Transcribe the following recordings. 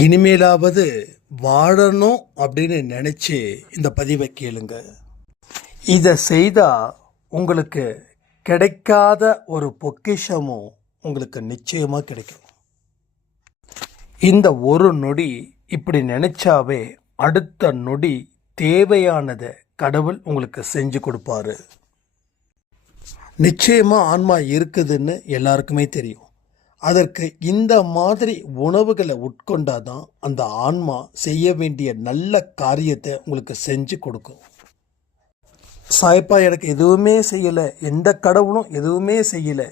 இனிமேலாவது வாழணும் அப்படின்னு நினச்சி இந்த பதிவை கேளுங்க. இதை செய்தால் உங்களுக்கு கிடைக்காத ஒரு பொக்கிஷமும் உங்களுக்கு நிச்சயமாக கிடைக்கும். இந்த ஒரு நொடி இப்படி நினைச்சாவே அடுத்த நொடி தேவையானதை கடவுள் உங்களுக்கு செஞ்சு கொடுப்பாரு. நிச்சயமாக ஆன்மா இருக்குதுன்னு எல்லாருக்குமே தெரியும். அதற்கு இந்த மாதிரி உணவுகளை உட்கொண்டாதான் அந்த ஆன்மா செய்ய வேண்டிய நல்ல காரியத்தை உங்களுக்கு செஞ்சு கொடுக்கும். சாயப்பா எனக்கு எதுவுமே செய்யலை, எந்த கடவுளும் எதுவுமே செய்யலை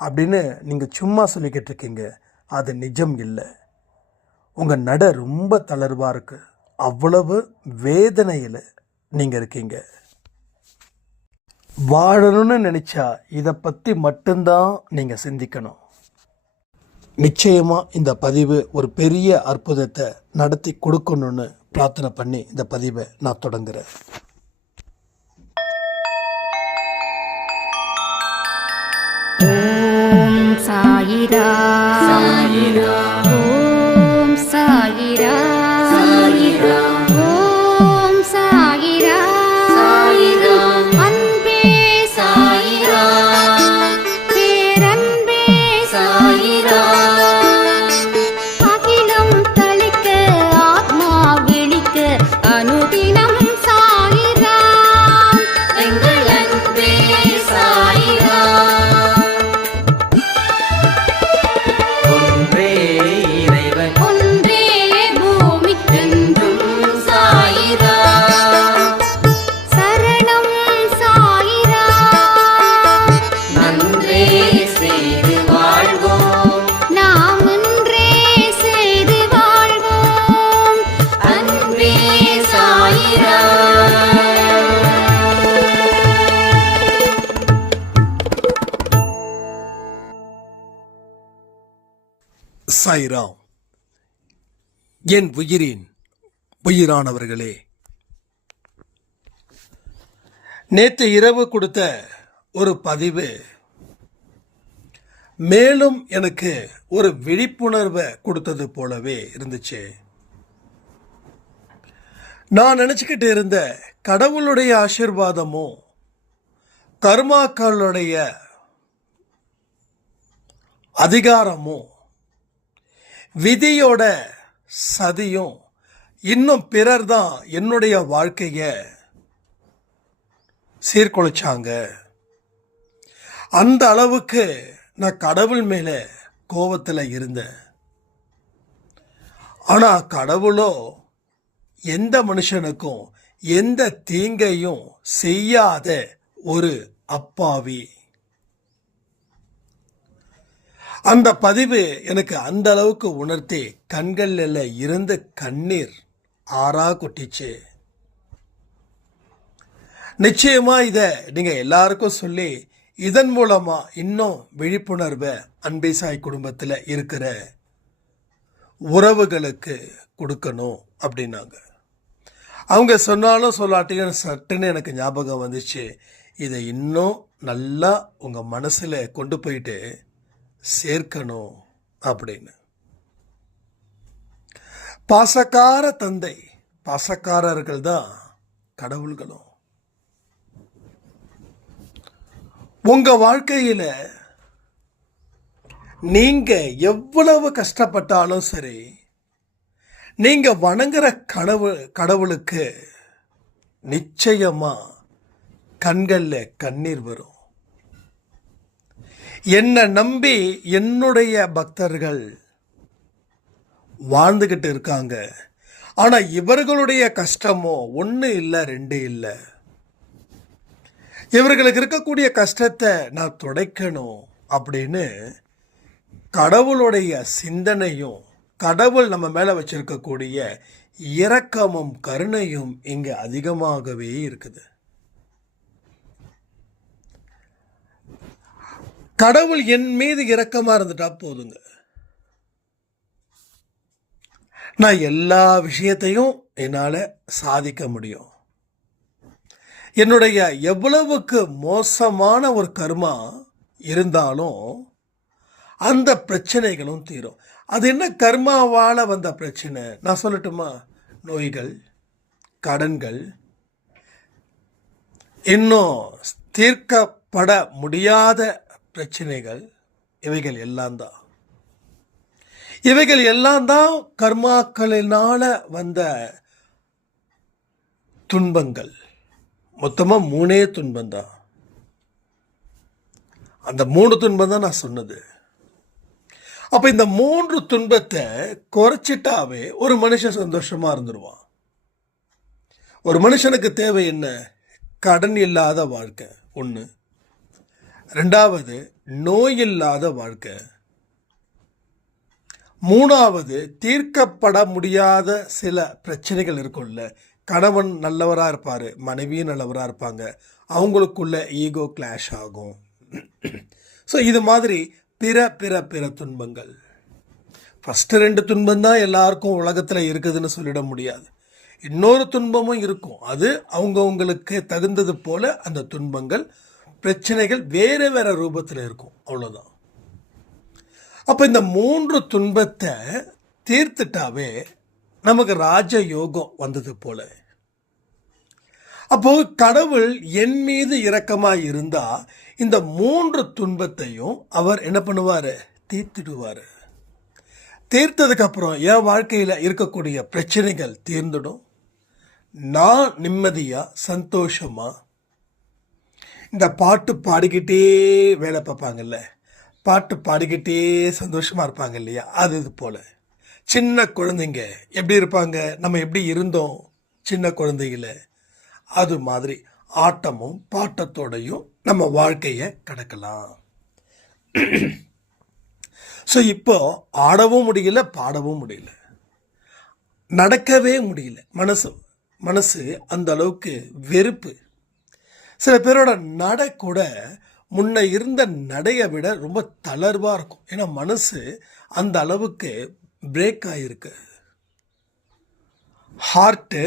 அப்படின்னு நீங்கள் சும்மா சொல்லிக்கிட்டு இருக்கீங்க. அது நிஜம் இல்லை. உங்கள் நட ரொம்ப தளர்வாக இருக்குது. அவ்வளவு வேதனையில் நீங்கள் இருக்கீங்க. வாழணும்னு நினச்சா இதை பற்றி மட்டும்தான் நீங்கள் சிந்திக்கணும். நிச்சயமாக இந்த பதிவு ஒரு பெரிய அற்புதத்தை நடத்தி கொடுக்கணும்னு பிரார்த்தனை பண்ணி இந்த பதிவை நான் தொடங்குறேன். ஓம் சாயிரா சாயிரா, ஓம் சாயிரா சாயிரா, ஓம் சாயிரா சாயிரா, அன்பே சாயிரா, பேரன்பே சாயிரா, அகிலம் தளிக்க ஆத்மா விழிக்க அனுதினம் சாயிரா, எங்கள் அன்பே சாயிரா. ஒன்றே இறைவன், ஒன்றே பூமிக்கென்றும் சாயிரா, சரணம் சாயிரா, நன்றே செய்து வாழ்வோம், நாம் ஒன்றே செய்து வாழ்வோம், அன்பே சாயிரா. சாய்ராம். என் உயிரின் உயிரானவர்களே, நேற்று இரவு கொடுத்த ஒரு பதிவு மேலும் எனக்கு ஒரு விழிப்புணர்வை கொடுத்தது போலவே இருந்துச்சு. நான் நினச்சிக்கிட்டு இருந்த கடவுளுடைய ஆசீர்வாதமும் கர்மாக்களுடைய அதிகாரமும் விதியோட சதியும் இன்னும் பிறர் தான் என்னுடைய வாழ்க்கையை சீர்குலைச்சாங்க. அந்த அளவுக்கு நான் கடவுள் மேலே கோபத்தில் இருந்தேன். ஆனால் கடவுளோ எந்த மனுஷனுக்கும் எந்த தீங்கையும் செய்யாத ஒரு அப்பாவி. அந்த பதிவு எனக்கு அந்த அளவுக்கு உணர்த்தி கண்களில் இருந்து கண்ணீர் ஆறா கொட்டிச்சு. நிச்சயமா இதை நீங்க எல்லாருக்கும் சொல்லி இதன் மூலமா இன்னும் விழிப்புணர்வை அன்பேசாய் குடும்பத்தில் இருக்கிற உறவுகளுக்கு கொடுக்கணும் அப்படின்னாங்க. அவங்க சொன்னாலும் சொல்லாட்டியும் சட்டுன்னு எனக்கு ஞாபகம் வந்துச்சு. இதை இன்னும் நல்லா உங்க மனசுல கொண்டு போயிட்டு சேர்க்கணும் அப்படின்னு. பாசக்கார தந்தை, பாசக்காரர்கள் தான் கடவுள்களும். உங்க வாழ்க்கையில நீங்க எவ்வளவு கஷ்டப்பட்டாலும் சரி, நீங்க வணங்குற கடவுளுக்கு நிச்சயமா கண்கள்ல கண்ணீர் வரும். என்னை நம்பி என்னுடைய பக்தர்கள் வாழ்ந்துகிட்டு இருக்காங்க. ஆனா இவர்களுடைய கஷ்டமோ ஒன்று இல்லை, ரெண்டு இல்லை. இவர்களுக்கு இருக்கக்கூடிய கஷ்டத்தை நான் துடைக்கணும் அப்படின்னு கடவுளுடைய சிந்தனையும் கடவுள் நம்ம மேல வச்சிருக்கக்கூடிய இரக்கமும் கருணையும் இங்க அதிகமாகவே இருக்குது. கடவுள் என் மீது இரக்கமா இருந்துட்டா போதுங்க, நான் எல்லா விஷயத்தையும் என்னால் சாதிக்க முடியும். என்னுடைய எவ்வளவுக்கு மோசமான ஒரு கர்மா இருந்தாலும் அந்த பிரச்சனைகளும் தீரும். அது என்ன கர்மாவால் வந்த பிரச்சனை நான் சொல்லட்டுமா? நோய்கள், கடன்கள், இன்னும் தீர்க்கப்பட முடியாத பிரச்சனைகள், இவைகள் எல்லாம் தான் கர்மாக்களினால வந்த துன்பங்கள். மொத்தமாக 3 துன்பம் தான். அந்த 3 துன்பம் தான் நான் சொன்னது. அப்போ இந்த 3 துன்பத்தை குறைச்சிட்டாவே ஒரு மனுஷன் சந்தோஷமா இருந்துருவான். ஒரு மனுஷனுக்கு தேவை என்ன? கடன் இல்லாத வாழ்க்கை ஒன்று, 2வது நோய் இல்லாத வாழ்க்கை, 3வது தீர்க்கப்பட முடியாத சில பிரச்சனைகள் இருக்கும்ல. கணவன் நல்லவராக இருப்பார், மனைவியும் நல்லவராக இருப்பாங்க, அவங்களுக்குள்ள ஈகோ கிளாஷ் ஆகும். ஸோ இது மாதிரி பிற பிற பிற துன்பங்கள். ஃபஸ்ட்டு 2 துன்பம் தான் எல்லாருக்கும் உலகத்தில் இருக்குதுன்னு சொல்லிட முடியாது. இன்னொரு துன்பமும் இருக்கும். அது அவங்கவுங்களுக்கு தகுந்தது போல அந்த துன்பங்கள், பிரச்சனைகள் வேறு வேறு ரூபத்தில் இருக்கும். அவ்வளோதான். அப்போ இந்த 3 துன்பத்தை தீர்த்துட்டாவே நமக்கு ராஜ யோகம் வந்தது போல. அப்போ கடவுள் என் மீது இரக்கமாக இருந்தால் இந்த 3 துன்பத்தையும் அவர் என்ன பண்ணுவார்? தீர்த்துடுவார். தீர்த்ததுக்கப்புறம் என் வாழ்க்கையில் இருக்கக்கூடிய பிரச்சனைகள் தீர்ந்துடும். நான் நிம்மதியாக சந்தோஷமாக இந்த பாட்டு பாடிக்கிட்டே வேலை பார்ப்பாங்கல்ல, பாட்டு பாடிக்கிட்டே சந்தோஷமாக இருப்பாங்க இல்லையா? அது போல் சின்ன குழந்தைங்க எப்படி இருப்பாங்க, நம்ம எப்படி இருந்தோம் சின்ன குழந்தைகள, அது மாதிரி ஆட்டமும் பாட்டத்தோடையும் நம்ம வாழ்க்கையை கடக்கலாம். ஸோ இப்போ ஆடவும் முடியல, பாடவும் முடியல, நடக்கவே முடியல. மனசு அந்த அளவுக்கு வெறுப்பு. சில பேரோட நடை கூட முன்ன இருந்த நடையை விட ரொம்ப தளர்வாக இருக்கும். ஏன்னா மனசு அந்த அளவுக்கு பிரேக் ஆகிருக்கு. ஹார்ட்டு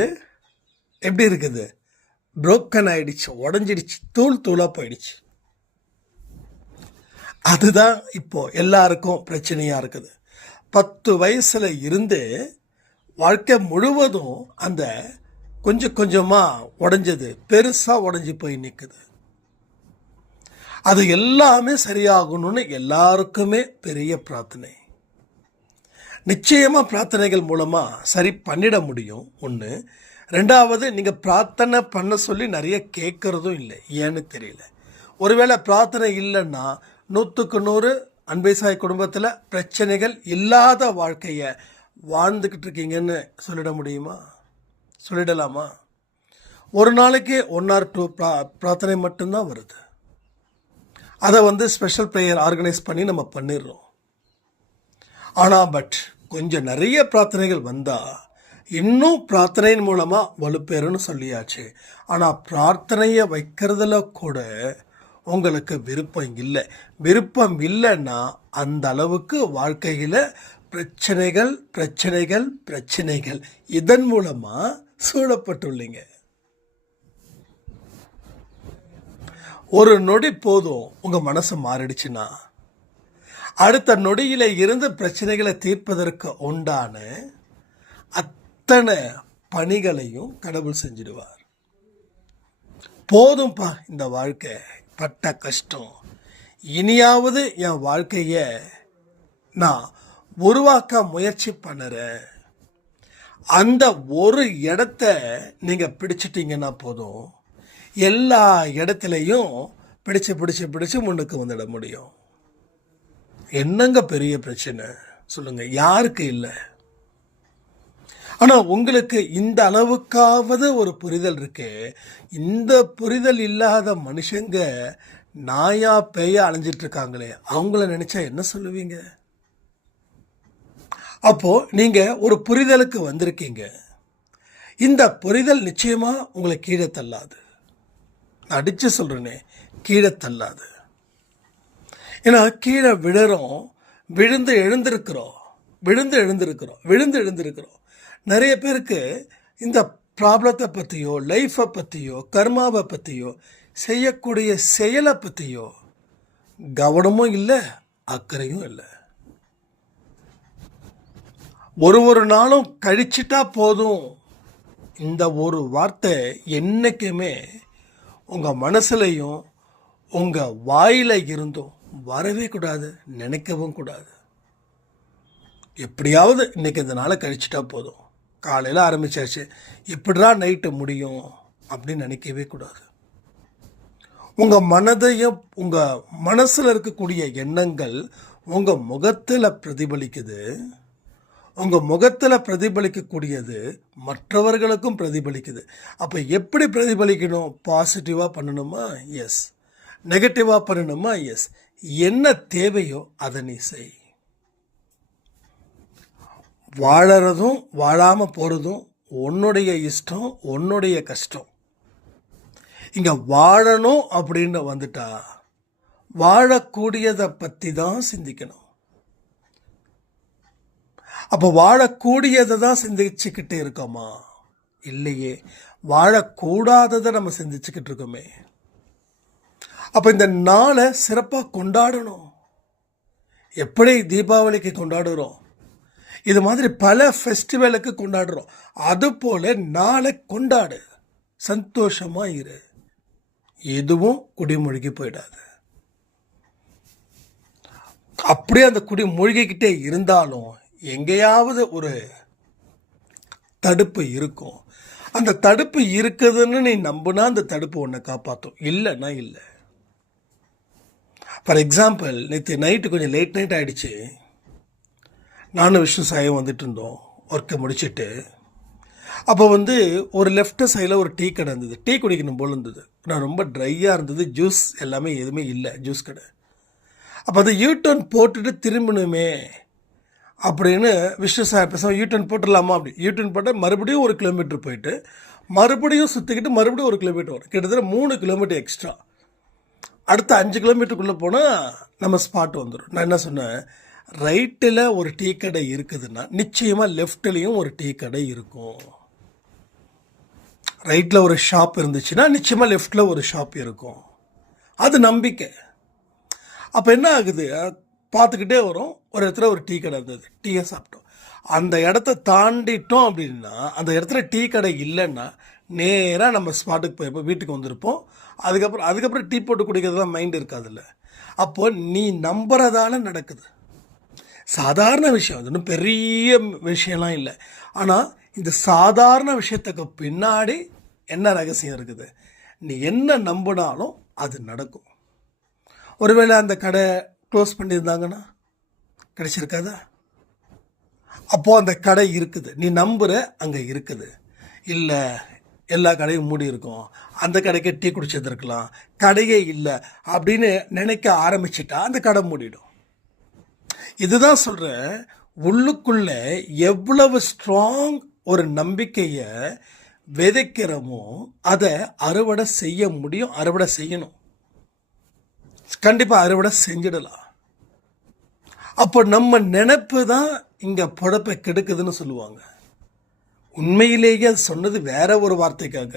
எப்படி இருக்குது? புரோக்கன் ஆயிடுச்சு, உடஞ்சிடுச்சு, தூளாக போயிடுச்சு. அதுதான் இப்போ எல்லாருக்கும் பிரச்சனையாக இருக்குது. 10 வயசில் இருந்து வாழ்க்கை முழுவதும் அந்த கொஞ்சம் கொஞ்சமாக உடஞ்சது பெருசாக உடஞ்சி போய் நிற்குது. அது எல்லாமே சரியாகணும்னு எல்லாருக்குமே பெரிய பிரார்த்தனை. நிச்சயமாக பிரார்த்தனைகள் மூலமாக சரி பண்ணிட முடியும். ஒன்று. 2வது, நீங்கள் பிரார்த்தனை பண்ண சொல்லி நிறைய கேட்குறதும் இல்லை. ஏன்னு தெரியல. ஒருவேளை பிரார்த்தனை இல்லைன்னா 100க்கு 100 அன்பேசாய் குடும்பத்தில் பிரச்சனைகள் இல்லாத வாழ்க்கையை வாழ்ந்துக்கிட்டு இருக்கீங்கன்னு சொல்லிட முடியுமா? சொல்லிடலாமா? ஒரு நாளைக்கு 1 or 2 பிரார்த்தனை மட்டும்தான் வருது. அதை ஸ்பெஷல் ப்ரேயர் ஆர்கனைஸ் பண்ணி நம்ம பண்ணிடுறோம். ஆனால் கொஞ்சம் நிறைய பிரார்த்தனைகள் வந்தால் இன்னும் பிரார்த்தனையின் மூலமாக வலுப்பெறும்னு சொல்லியாச்சு. ஆனால் பிரார்த்தனையை வைக்கிறதுல கூட உங்களுக்கு விருப்பம் இல்லை. விருப்பம் இல்லைன்னா அந்த அளவுக்கு வாழ்க்கையில் பிரச்சனைகள் பிரச்சனைகள் பிரச்சனைகள் இதன் மூலமாக சூழப்பட்டுள்ளீங்க. ஒரு நொடி போதும் உங்கள் மனசு மாறிடுச்சுன்னா அடுத்த நொடியில் இருந்து பிரச்சனைகளை தீர்ப்பதற்கு உண்டான அத்தனை பணிகளையும் கடவுள் செஞ்சிடுவார். போதும்பா இந்த வாழ்க்கை பட்ட கஷ்டம், இனியாவது என் வாழ்க்கையை நான் உருவாக்க முயற்சி பண்ணுறேன். அந்த ஒரு இடத்த நீங்கள் பிடிச்சிட்டிங்கன்னா போதும், எல்லா இடத்துலையும் பிடிச்சு முன்னுக்கு வந்துட முடியும். என்னங்க பெரிய பிரச்சனை சொல்லுங்க? யாருக்கு இல்லை? ஆனால் உங்களுக்கு இந்த அளவுக்காவது ஒரு புரிதல் இருக்கு. இந்த புரிதல் இல்லாத மனுஷங்க நாயா பேயா அலைஞ்சிட்டு இருக்காங்களே, அவங்கள நினைச்சா என்ன சொல்லுவீங்க? அப்போ நீங்க ஒரு புரிதலுக்கு வந்திருக்கீங்க. இந்த புரிதல் நிச்சயமா உங்களை கீழே தள்ளாது. நான் அடிச்சு சொல்றேனே, கீழே தள்ளாது. ஏன்னா கீழே விழுறோம், விழுந்து எழுந்திருக்கிறோம். நிறைய பேருக்கு இந்த ப்ராப்ளத்தை பற்றியோ, லைஃப்பை பற்றியோ, கர்மாவை பற்றியோ, செய்யக்கூடிய செயலை பற்றியோ கவனமும் இல்லை, அக்கறையும் இல்லை. ஒரு நாளும் கழிச்சிட்டா போதும், இந்த ஒரு வார்த்தை என்றைக்குமே உங்கள் மனசுலையும் உங்கள் வாயில் இருந்தும் வரவே கூடாது, நினைக்கவும் கூடாது. எப்படியாவது இன்றைக்கி இந்த நாளை கழிச்சிட்டா போதும், காலையில் ஆரம்பிச்சாச்சு எப்படிடா நைட்டு முடியும் அப்படின்னு நினைக்கவே கூடாது. உங்கள் மனதையும் உங்கள் மனசில் இருக்கக்கூடிய எண்ணங்கள் உங்கள் முகத்தில் பிரதிபலிக்குது. உங்கள் முகத்தில் பிரதிபலிக்கக்கூடியது மற்றவர்களுக்கும் பிரதிபலிக்குது. அப்போ எப்படி பிரதிபலிக்கணும்? பாசிட்டிவாக பண்ணணுமா? எஸ். நெகட்டிவாக பண்ணணுமா? எஸ். என்ன தேவையோ அதை நீ செய். வாழறதும் வாழாமல் போகிறதும் உன்னுடைய இஷ்டம், உன்னுடைய கஷ்டம். இங்கே வாழணும் அப்படின்னு வந்துட்டா வாழக்கூடியதை பற்றி தான் சிந்திக்கணும். அப்போ வாழக்கூடியதை தான் சிந்திச்சுக்கிட்டு இருக்கோமா? இல்லையே, வாழக்கூடாததை நம்ம சிந்திச்சுக்கிட்டு இருக்கோமே. அப்போ இந்த நாளை சிறப்பாக கொண்டாடணும். எப்படி தீபாவளிக்கு கொண்டாடுறோம், இது மாதிரி பல ஃபெஸ்டிவலுக்கு கொண்டாடுறோம். அதுபோல் நாளை கொண்டாடு, சந்தோஷமாக இரு. எதுவும் குடிமூழ்கி போயிடாது. அப்படியே அந்த குடி மூழ்கிக்கிட்டே இருந்தாலும் எங்கேயாவது ஒரு தடுப்பு இருக்கும். அந்த தடுப்பு இருக்குதுன்னு நீ நம்புனா அந்த தடுப்பு உன்னை காப்பாற்றும், இல்லைன்னா இல்லை. ஃபார் எக்ஸாம்பிள், நேற்று நைட்டு கொஞ்சம் லேட் நைட் ஆகிடுச்சு. நானும் விஷ்ணு சாயும் வந்துட்டு இருந்தோம் ஒர்க்கை முடிச்சுட்டு. அப்போ ஒரு லெஃப்ட் சைடில் ஒரு டீ கடை இருந்தது. டீ குடிக்கணும் போல் இருந்தது. நான் ரொம்ப ட்ரையாக இருந்தது, ஜூஸ் எல்லாமே எதுவுமே இல்லை, ஜூஸ் கடை. அப்போ அது யூடர்ன் போட்டுட்டு திரும்பணுமே அப்படின்னு விஷ்ணு சார் பேச, யூடர்ன் போட்டுடலாமா அப்படி. யூடர்ன் போட்டால் மறுபடியும் 1 கிலோமீட்டர் போயிட்டு மறுபடியும் சுற்றிக்கிட்டு மறுபடியும் 1 கிலோமீட்டர் வரும். கிட்டத்தட்ட 3 கிலோமீட்டர் எக்ஸ்ட்ரா. அடுத்த 5 கிலோமீட்டருக்குள்ளே போனால் நம்ம ஸ்பாட் வந்துடும். நான் என்ன சொன்னேன், ரைட்டில் ஒரு டீ கடை இருக்குதுன்னா நிச்சயமாக லெஃப்ட்லேயும் ஒரு டீ கடை இருக்கும். ரைட்டில் ஒரு ஷாப் இருந்துச்சுன்னா நிச்சயமாக லெஃப்டில் ஒரு ஷாப் இருக்கும். அது நம்பிக்கை. அப்போ என்ன ஆகுது, பார்த்துக்கிட்டே வரும். ஒரு இடத்துல ஒரு டீ கடை இருந்தது, டீயை சாப்பிட்டோம். அந்த இடத்த தாண்டிட்டோம் அப்படின்னா, அந்த இடத்துல டீ கடை இல்லைன்னா நேராக நம்ம ஸ்பாட்டுக்கு போயிருப்போம், வீட்டுக்கு வந்திருப்போம். அதுக்கப்புறம் டீ போட்டு குடிக்கிறதுலாம் மைண்ட் இருக்காதுல்ல. அப்போது நீ நம்புறதால நடக்குது. சாதாரண விஷயம், அது ஒன்றும் பெரிய விஷயம்லாம் இல்லை. ஆனால் இந்த சாதாரண விஷயத்துக்கு பின்னாடி என்ன ரகசியம் இருக்குது? நீ என்ன நம்பினாலும் அது நடக்கும். ஒருவேளை அந்த கடை க்ளோஸ் பண்ணியிருந்தாங்கன்னா கிடைச்சிருக்காதா? அப்போது அந்த கடை இருக்குது, நீ நம்புகிற அங்கே இருக்குது. இல்லை, எல்லா கடையும் மூடி இருக்கும், அந்த கடைக்கு டீ குடிச்சிருந்துருக்கலாம், கடையே இல்லை அப்படின்னு நினைக்க ஆரம்பிச்சிட்டா அந்த கடை மூடிடும். இதுதான் சொல்கிறேன், உள்ளுக்குள்ள எவ்வளவு ஸ்ட்ராங் ஒரு நம்பிக்கையை விதைக்கிறோமோ அதை அறுவடை செய்ய முடியும், அறுவடை செய்யணும். கண்டிப்பாக அறுவடை செஞ்சிடலாம். அப்போ நம்ம நினைப்பு தான் இங்கே பொழப்பை கெடுக்குதுன்னு சொல்லுவாங்க. உண்மையிலேயே அது சொன்னது வேற ஒரு வார்த்தைக்காக.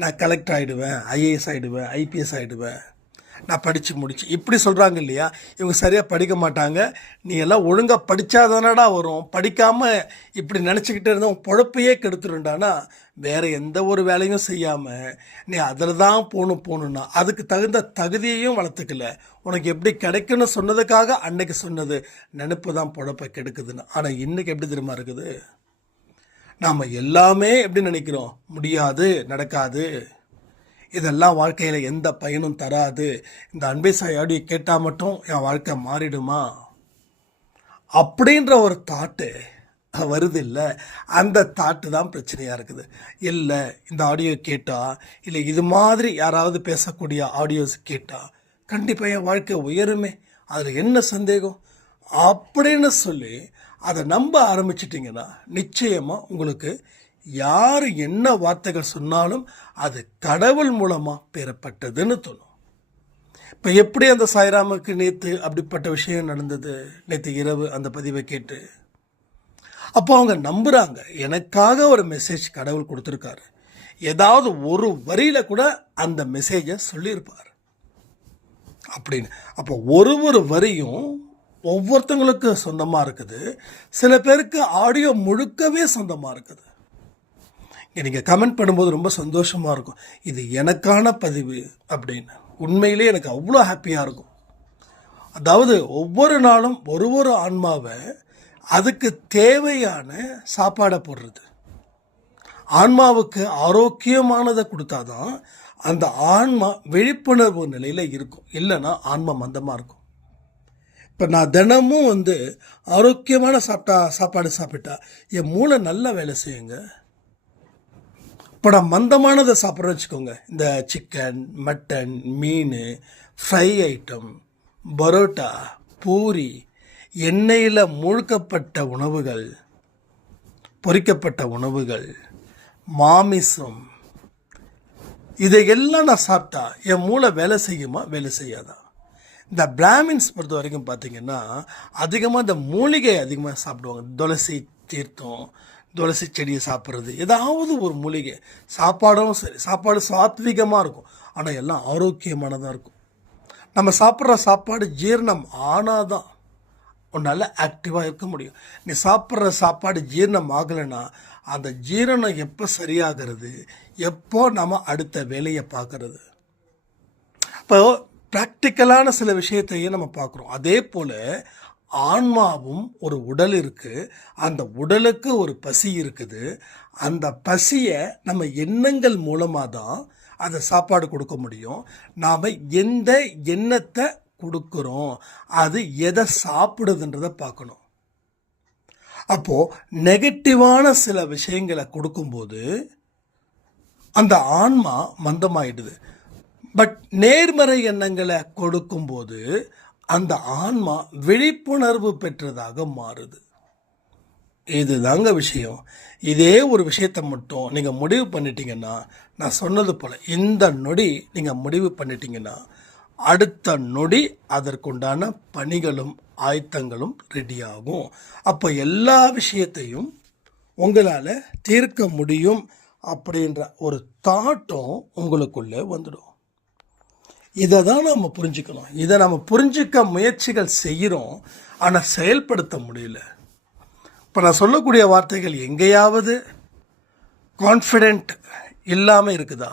நான் கலெக்டர் ஆகிடுவேன், ஐஏஎஸ் ஆகிடுவேன், ஐபிஎஸ் ஆகிடுவேன், நான் படித்து முடிச்சு இப்படி சொல்கிறாங்க இல்லையா. இவங்க சரியாக படிக்க மாட்டாங்க. நீ எல்லாம் ஒழுங்காக படித்தாதானடா வரும், படிக்காமல் இப்படி நினச்சிக்கிட்டே இருந்தால் உன் பொழப்பையே கெடுத்துருண்டானா வேறு எந்த ஒரு வேலையும் செய்யாமல் நீ அதில் தான் போகணுன்னா அதுக்கு தகுந்த தகுதியையும் வளர்த்துக்கல. உனக்கு எப்படி கிடைக்குன்னு சொன்னதுக்காக அன்னைக்கு சொன்னது நினைப்பு தான் பொழப்பை கெடுக்குதுன்னு. ஆனால் இன்றைக்கி எப்படி தெரியுமா இருக்குது, நாம் எல்லாமே எப்படி நினைக்கிறோம், முடியாது, நடக்காது, இதெல்லாம் வாழ்க்கையில் எந்த பயனும் தராது, இந்த அன்பே சாய் ஆடியோ கேட்டால் மட்டும் என் வாழ்க்கை மாறிடுமா அப்படின்ற ஒரு தாட்டு வருது இல்லை. அந்த தாட்டு தான் பிரச்சனையாக இருக்குது. இல்லை, இந்த ஆடியோ கேட்டால், இல்லை இது மாதிரி யாராவது பேசக்கூடிய ஆடியோஸ் கேட்டால் கண்டிப்பாக என் வாழ்க்கை உயருமே, அதில் என்ன சந்தேகம் அப்படின்னு சொல்லி அதை நம்ப ஆரம்பிச்சிட்டிங்கன்னா நிச்சயமாக உங்களுக்கு யார் என்ன வார்த்தைகள் சொன்னாலும் அது கடவுள் மூலமாக பெறப்பட்டதுன்னு தோணும். இப்போ எப்படி அந்த சாய்ராமுக்கு நேற்று அப்படிப்பட்ட விஷயம் நடந்தது, நேற்று இரவு அந்த பதிவை கேட்டு அப்போ அவங்க நம்புகிறாங்க, எனக்காக ஒரு மெசேஜ் கடவுள் கொடுத்துருக்காரு, ஏதாவது ஒரு வரியில் கூட அந்த மெசேஜை சொல்லியிருப்பார் அப்படின்னு. அப்போ ஒரு வரியும் ஒவ்வொருத்தங்களுக்கு சொந்தமாக இருக்குது, சில பேருக்கு ஆடியோ முழுக்கவே சொந்தமாக இருக்குது. இங்கே நீங்கள் கமெண்ட் பண்ணும்போது ரொம்ப சந்தோஷமாக இருக்கும், இது எனக்கான பதிவு அப்படின்னு. உண்மையிலே எனக்கு அவ்வளோ ஹாப்பியாக இருக்கும். அதாவது ஒவ்வொரு நாளும் ஒரு ஆன்மாவை அதுக்கு தேவையான சாப்பாடை போடுறது. ஆன்மாவுக்கு ஆரோக்கியமானதை கொடுத்தாதான் அந்த ஆன்மா விழிப்புணர்வு நிலையில் இருக்கும். இல்லைன்னா ஆன்மா மந்தமாக இருக்கும். இப்போ நான் தினமும் ஆரோக்கியமான சாப்பாடு சாப்பிட்டா என் மூளை நல்லா வேலை செய்யுங்க. இப்போ நான் மந்தமானதை சாப்பிட்றேன்னு வச்சுக்கோங்க, இந்த சிக்கன், மட்டன், மீன், ஃப்ரை ஐட்டம், பரோட்டா, பூரி, எண்ணெயில் மூழ்கப்பட்ட உணவுகள், பொரிக்கப்பட்ட உணவுகள், மாமிசம், இதையெல்லாம் நான் சாப்பிட்டா என் மூளை வேலை செய்யுமா, வேலை செய்யாதா? இந்த பிராமின்ஸ் பொறுத்த வரைக்கும் பார்த்தீங்கன்னா அதிகமாக இந்த மூலிகை அதிகமாக சாப்பிடுவாங்க. துளசி தீர்த்தம், துளசி செடியை சாப்பிட்றது, ஏதாவது ஒரு மூலிகை. சாப்பாடும் சரி, சாப்பாடு சாத்விகமாக இருக்கும், ஆனால் எல்லாம் ஆரோக்கியமானதாக இருக்கும். நம்ம சாப்பிட்ற சாப்பாடு ஜீரணம் ஆனால் தான் உன்னால் ஆக்டிவாக இருக்க முடியும். நீ சாப்பிட்ற சாப்பாடு ஜீரணம் ஆகலைன்னா அந்த ஜீரணம் எப்போ சரியாகிறது, எப்போ நம்ம அடுத்த வேலையை பார்க்கறது. இப்போ ப்ராக்டிக்கலான சில விஷயத்தையும் நம்ம பார்க்குறோம். அதே போல் ஆன்மாவும் ஒரு உடல் இருக்குது, அந்த உடலுக்கு ஒரு பசி இருக்குது. அந்த பசியை நம்ம எண்ணங்கள் மூலமாக தான் அதை சாப்பாடு கொடுக்க முடியும். நாம் எந்த எண்ணத்தை கொடுக்குறோம், அது எதை சாப்பிடுதுன்றதை பார்க்கணும். அப்போது நெகட்டிவான சில விஷயங்களை கொடுக்கும்போது அந்த ஆன்மா மந்தமாயிடுது. பட் நேர்மறை எண்ணங்களை கொடுக்கும்போது அந்த ஆன்மா விழிப்புணர்வு பெற்றதாக மாறுது. இதுதாங்க விஷயம். இதே ஒரு விஷயத்தை மட்டும் நீங்கள் முடிவு பண்ணிட்டீங்கன்னா, நான் சொன்னது போல் இந்த நொடி நீங்கள் முடிவு பண்ணிட்டீங்கன்னா அடுத்த நொடி அதற்குண்டான பணிகளும் ஆயத்தங்களும் ரெடியாகும். அப்போ எல்லா விஷயத்தையும் உங்களால் தீர்க்க முடியும் அப்படின்ற ஒரு தாட்டும் உங்களுக்குள்ளே வந்துடும். இதை தான் நம்ம புரிஞ்சுக்கணும். இதை நம்ம புரிஞ்சிக்க முயற்சிகள் செய்கிறோம், ஆனால் செயல்படுத்த முடியல. இப்போ நான் சொல்லக்கூடிய வார்த்தைகள் எங்கேயாவது கான்ஃபிடென்ட் இல்லாமல் இருக்குதா?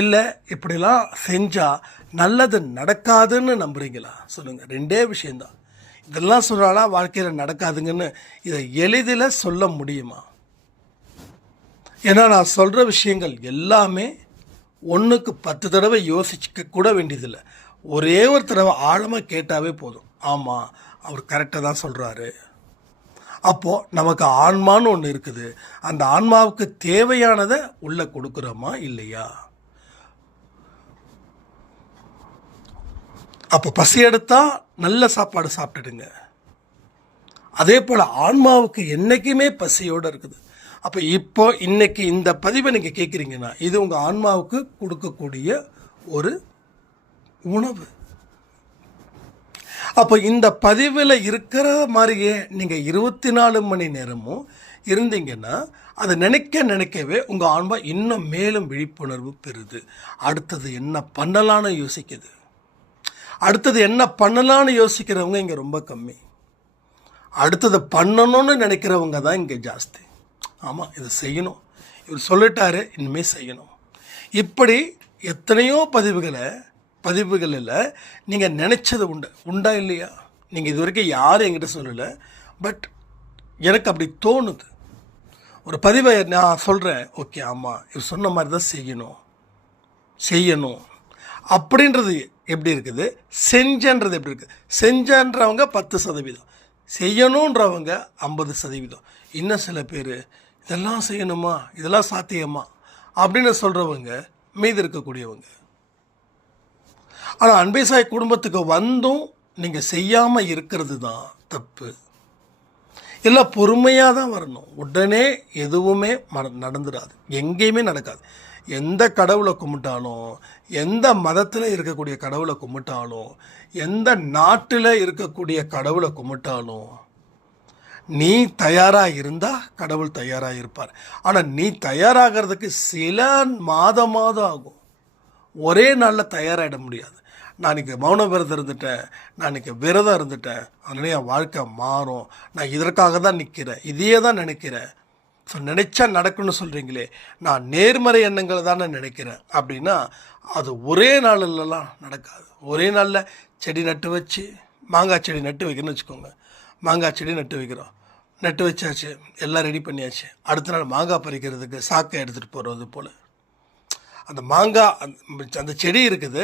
இல்லை இப்படிலாம் செஞ்சால் நல்லது நடக்காதுன்னு நம்புறீங்களா? சொல்லுங்கள். ரெண்டே விஷயந்தான். இதெல்லாம் சொல்கிறாலாம் வாழ்க்கையில் நடக்காதுங்கன்னு இதை எளிதில் சொல்ல முடியுமா? ஏன்னா நான் சொல்கிற விஷயங்கள் எல்லாமே ஒன்றுக்கு 10 தடவை யோசிக்க கூட வேண்டியதில்லை. ஒரே ஒரு தடவை ஆழமாக கேட்டாவே போதும். ஆமாம், அவர் கரெக்டாக தான் சொல்கிறாரு. அப்போது நமக்கு ஆன்மான்னு ஒன்று இருக்குது, அந்த ஆன்மாவுக்கு தேவையானதை உள்ளே கொடுக்குறோமா இல்லையா? அப்போ பசி எடுத்தால் நல்ல சாப்பாடு சாப்பிட்டுடுங்க. அதே போல் ஆன்மாவுக்கு என்றைக்குமே பசியோடு இருக்குது. அப்போ இன்னைக்கு இந்த பதிவை நீங்கள் கேட்குறீங்கன்னா இது உங்கள் ஆன்மாவுக்கு கொடுக்கக்கூடிய ஒரு உணவு. அப்போ இந்த பதிவில் இருக்கிற மாதிரியே நீங்கள் 24 மணி நேரமும் இருந்தீங்கன்னா அதை நினைக்கவே உங்கள் ஆன்மா இன்னும் மேலும் விழிப்புணர்வு பெறுது. அடுத்தது என்ன பண்ணலான்னு யோசிக்குது. அடுத்தது என்ன பண்ணலான்னு யோசிக்கிறவங்க இங்கே ரொம்ப கம்மி. அடுத்தது பண்ணணும்னு நினைக்கிறவங்க தான் இங்கே ஜாஸ்தி. ஆமாம், இதை செய்யணும், இவர் சொல்லிட்டாரு, இனிமேல் செய்யணும். இப்படி எத்தனையோ பதிவுகளில் நீங்கள் நினச்சது உண்டா இல்லையா? நீங்கள் இது வரைக்கும் யாரும் என்கிட்ட சொல்லலை, பட் எனக்கு அப்படி தோணுது. ஒரு பதிவை நான் சொல்கிறேன், ஓகே ஆமாம் இவர் சொன்ன மாதிரி தான் செய்யணும் அப்படின்றது எப்படி இருக்குது, செஞ்சன்றது எப்படி இருக்குது? செஞ்சன்றவங்க 10%, செய்யணுன்றவங்க 50%. இன்னும் சில பேர் இதெல்லாம் செய்யணுமா, இதெல்லாம் சாத்தியமா அப்படின்னு சொல்கிறவங்க மீது இருக்கக்கூடியவங்க. ஆனால் அன்பே சாய் குடும்பத்துக்கு வந்தும் நீங்கள் செய்யாமல் இருக்கிறது தான் தப்பு. இல்லை, பொறுமையாக தான் வரணும். உடனே எதுவுமே நடந்துடாது, எங்கேயுமே நடக்காது. எந்த கடவுளை கும்பிட்டாலும், எந்த மதத்தில் இருக்கக்கூடிய கடவுளை கும்பிட்டாலும், எந்த நாட்டில் இருக்கக்கூடிய கடவுளை கும்பிட்டாலும் நீ தயாராக இருந்தால் கடவுள் தயாராக இருப்பார். ஆனால் நீ தயாராகிறதுக்கு சில மாதம் ஆகும். ஒரே நாளில் தயாராகிட முடியாது. நான் இன்றைக்கி மௌன விரதம் இருந்துட்டேன், நான் இன்றைக்கி விரதம் இருந்துட்டேன், அதனால என் வாழ்க்கை மாறும், நான் இதற்காக தான் நிற்கிறேன், இதையே தான் நினைக்கிறேன். ஸோ நினச்சா நடக்குன்னு சொல்கிறீங்களே, நான் நேர்மறை எண்ணங்களை தானே நினைக்கிறேன் அப்படின்னா அது ஒரே நாளிலலாம் நடக்காது. ஒரே நாளில் செடி நட்டு வச்சு மாங்காய் செடி நட்டு வைக்கணும்னு வச்சுக்கோங்க. மாங்காய் செடி நட்டு வைக்கிறோம், நட்டு வச்சாச்சு, எல்லாம் ரெடி பண்ணியாச்சு. அடுத்த நாள் மாங்காய் பறிக்கிறதுக்கு சாக்கை எடுத்துகிட்டு போகிறது போல் அந்த மாங்காய் அந்த செடி இருக்குது,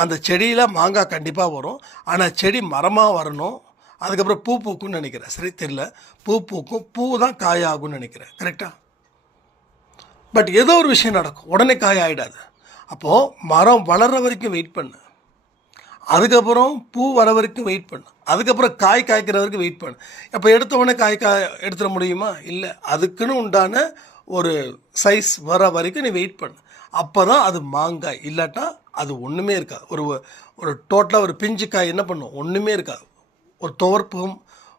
அந்த செடியில் மாங்காய் கண்டிப்பாக வரும். ஆனால் செடி மரமாக வரணும், அதுக்கப்புறம் பூ பூக்கும்னு நினைக்கிறேன், சரி தெரியல. பூ பூக்கும், பூ தான் காயாகும்னு நினைக்கிறேன், கரெக்டாக? பட் ஏதோ ஒரு விஷயம் நடக்கும், உடனே காய் ஆகிடாது. அப்போது மரம் வளர்கிற வரைக்கும் வெயிட் பண்ணு, அதுக்கப்புறம் பூ வர வரைக்கும் வெயிட் பண்ணு, அதுக்கப்புறம் காய் காய்க்கிற வரைக்கும் வெயிட் பண்ணு. அப்போ எடுத்த உடனே காய் எடுத்துட முடியுமா? இல்லை, அதுக்குன்னு உண்டான ஒரு சைஸ் வர வரைக்கும் நீ வெயிட் பண்ணு. அப்போ தான் அது மாங்காய். இல்லாட்டா அது ஒன்றுமே இருக்காது. ஒரு டோட்டலாக ஒரு பிஞ்சு காய் என்ன பண்ணும்? ஒன்றுமே இருக்காது. ஒரு துவர்ப்பும்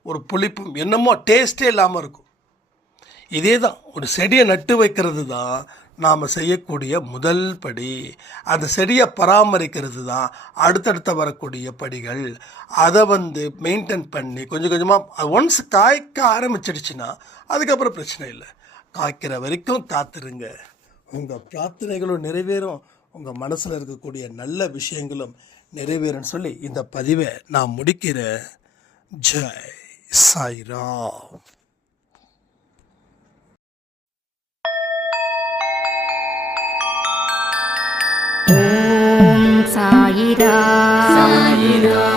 ஒரு புளிப்பும் என்னமோ டேஸ்ட்டே இல்லாமல் இருக்கும். இதே தான் ஒரு செடியை நட்டு வைக்கிறது தான் நாம் செய்யக்கூடிய முதல் படி. அந்த செடியை பராமரிக்கிறது தான் அடுத்தடுத்த வரக்கூடிய படிகள். அதை மெயின்டைன் பண்ணி கொஞ்சம் கொஞ்சமாக ஒன்ஸ் காய்க்க ஆரம்பிச்சிடுச்சுன்னா அதுக்கப்புறம் பிரச்சனை இல்லை. காய்க்கிற வரைக்கும் காத்துருங்க, உங்கள் பிரார்த்தனைகளும் நிறைவேறும், உங்கள் மனசில் இருக்கக்கூடிய நல்ல விஷயங்களும் நிறைவேறும்னு சொல்லி இந்த பதிவை நான் முடிக்கிறேன். ஜெய் சாய்ராம். ஓம் சாயிரா. சாயிரா.